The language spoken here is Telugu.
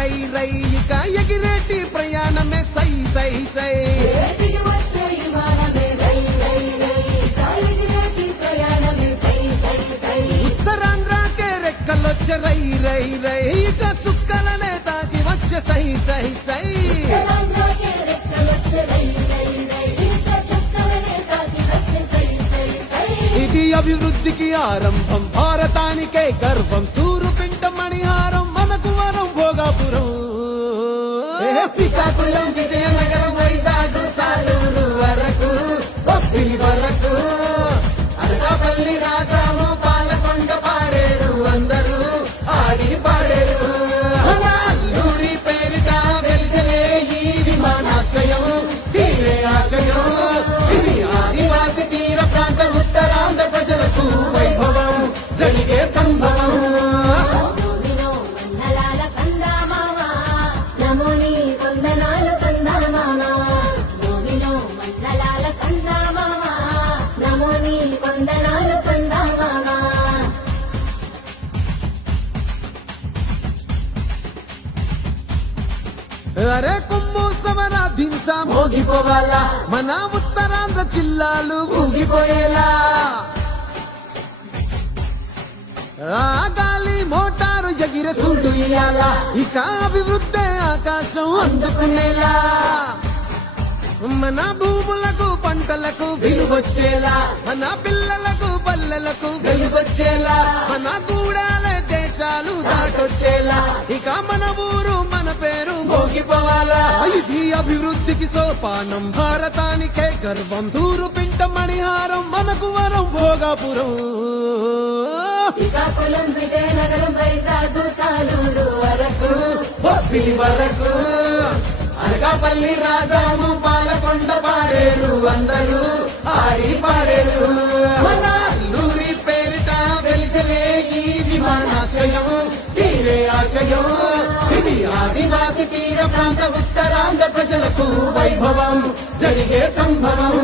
రై రై ఇక ఎగిరేటి ప్రయాణమే సై సై సై ఉత్తరాంధ్రకే రెక్కలొచ్చే రై రై రై ఇక చుక్కలనే తాకి వచ్చే సై సై సై ఇది అభివృద్ధికి ఆరంభం భారతానికే గర్వం తూరు పింట మణిహారం మనకు వరం భోగాపురం శ్రీకాకుళం విజయనగరం వైజాగ్ సాలూరు వరకు బొబ్బిలి వరకు అనకాపల్లి రాజాము పాలకొండ పాడేరు అందరూ ఆడి పాడేరు అల్లూరి పేరిట వెలిసలే ఈ విమానాశ్రయం తీరే ఆశయం ఇది ఆదివాసి తీర ప్రాంత ఉత్తరాంధ్ర ప్రజలకు వైభవం జరిగే సంభవం అరే కుమ్ము సమర దింస మోగిపోవాలా మన ఉత్తరాంధ్ర జిల్లాలు ఊగిపోయేలా ఆ గాలి మోటారు ఎగిరే సూటు ఇయ్యాలా ఇక అభివృద్ధి ఆకాశం అందుకునేలా మన భూములకు పంటలకు విలువొచ్చేలా మన పిల్లలకు పల్లెలకు వెలుగొచ్చేలా మన గూడాల దేశాలు దాటొచ్చేలా ఇక మన ఊరు మన పేరు మోగిపోవాలా ఇది అభివృద్ధికి సోపానం భారతానికే గర్వం తూరు పింట మణిహారం మనకు వరం భోగాపురం శ్రీకాకుళం విజయనగరం వైజాగ్ సాలూరు వరకు బొబ్బిలి వరకు అనకాపల్లి రాజాము పాలకొండ పాడేరు అందరూ ఆడి పాడేరు మన అల్లూరి పేరిట వెలిసలే ఈ విమానాశ్రయం తీరే ఆశయం ఇది ఆదివాసి తీర ప్రాంత ఉత్తరాంధ్ర ప్రజలకు వైభవం జరిగే సంభవం